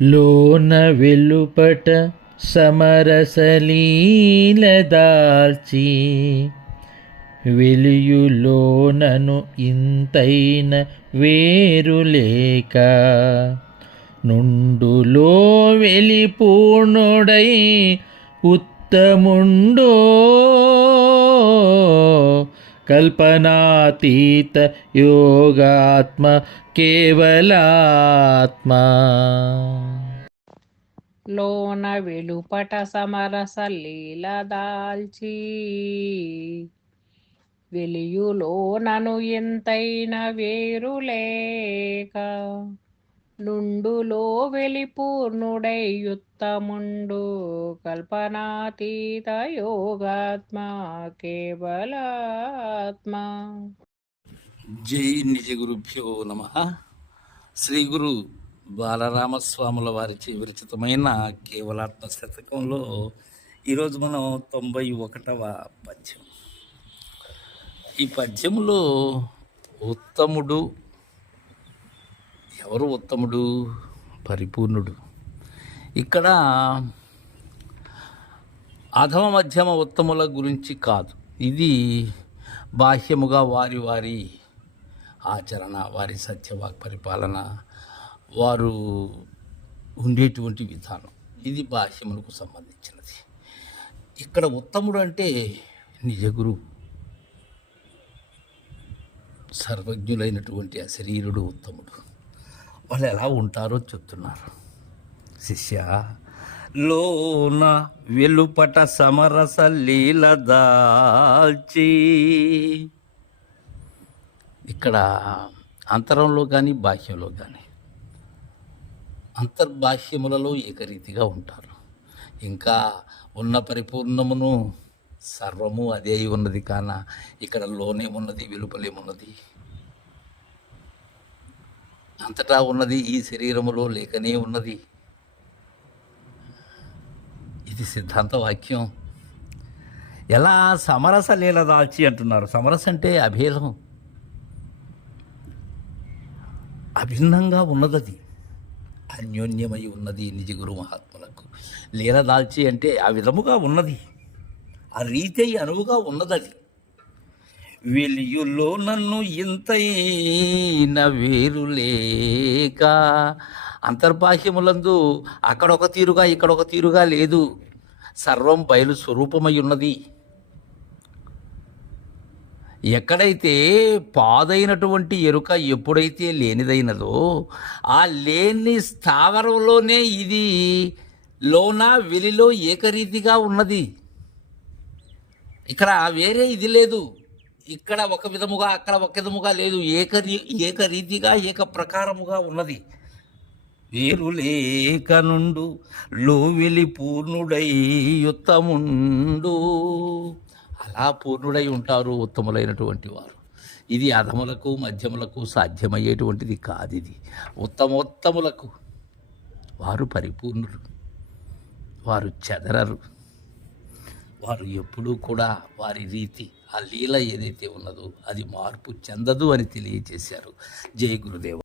లోన వెలుపట సమరసలీలదాల్చి వెలియులోనను ఇంతైన వేరులేక నుండులో వెలిపూర్ణుడై ఉత్తముండో కల్పనాతీత యోగాత్మ కేవలాత్మ. లోన వెలుపట సమరస లీల దాల్చి వెలియులోనను ఎంతైన వేరులేక నుండులో వెలిపూర్ణుడై యుత్తముండు కల్పనాతీత యోగాత్మ కేవలాత్మ. జై నిజ గురుభ్యో నమః. శ్రీ గురు బాలరామస్వాముల వారిచే విరచితమైన కేవలాత్మ శతకంలో ఈరోజు మనం 91వ పద్యం. ఈ పద్యంలో ఉత్తముడు ఎవరు? ఉత్తముడు పరిపూర్ణుడు. ఇక్కడ అధమ మధ్యమ ఉత్తముల గురించి కాదు, ఇది బాహ్యముగా వారి వారి ఆచరణ, వారి సత్యవాక్ పరిపాలన, వారు ఉండేటువంటి విధానం, ఇది బాహ్యములకు సంబంధించినది. ఇక్కడ ఉత్తముడు అంటే నిజగురు, సర్వజ్ఞులైనటువంటి అశరీరుడు ఉత్తముడు. వాళ్ళు ఎలా ఉంటారో చెప్తున్నారు. శిష్య, లోన వెలుపట సమరస లీల దాల్చి, ఇక్కడ అంతరంలో కానీ బాహ్యంలో కానీ అంతర్బాహ్యములలో ఏకరీతిగా ఉంటారు. ఇంకా ఉన్న పరిపూర్ణమును సర్వము అదే ఉన్నది కాన ఇక్కడ లోనేమున్నది, వెలుపలేమున్నది, అంతటా ఉన్నది ఈ శరీరములో లేకనే ఉన్నది. ఇది సిద్ధాంత వాక్యం. ఎలా సమరస లీల దాల్చి అంటున్నారు. సమరస అంటే అభేదం, అభిన్నంగా ఉన్నది, అన్యోన్యమై ఉన్నది నిజ గురు మహాత్ములకు. లీల దాల్చి అంటే ఆ విధముగా ఉన్నది, ఆ రీతి అనువుగా ఉన్నది. వెలియులో నన్ను ఇంతైన వేరులేక, అంతర్బాహ్యములందు అక్కడొక తీరుగా ఇక్కడొక తీరుగా లేదు, సర్వం బయలు స్వరూపమై ఉన్నది. ఎక్కడైతే పాదైనటువంటి ఎరుక ఎప్పుడైతే లేనిదైనదో ఆ లేని స్థావరంలోనే ఇది లోన వెలిలో ఏకరీతిగా ఉన్నది. ఇక్కడ వేరే ఇది లేదు, ఇక్కడ ఒక విధముగా అక్కడ ఒక విధముగా లేదు, ఏకరీతిగా ఏక ప్రకారముగా ఉన్నది. వేరులేక నుండు లోవెలి పూర్ణుడై ఉత్తముండు, అలా పూర్ణుడై ఉంటారు ఉత్తములైనటువంటి వారు. ఇది అధములకు మధ్యములకు సాధ్యమయ్యేటువంటిది కాదు. ఇది ఉత్తమోత్తములకు, వారు పరిపూర్ణులు, వారు చెదరరు, వారు ఎప్పుడూ కూడా వారి రీతి, ఆ లీల ఏదైతే ఉన్నదో అది మార్పు చెందదు అని తెలియజేశారు. జై గురుదేవ.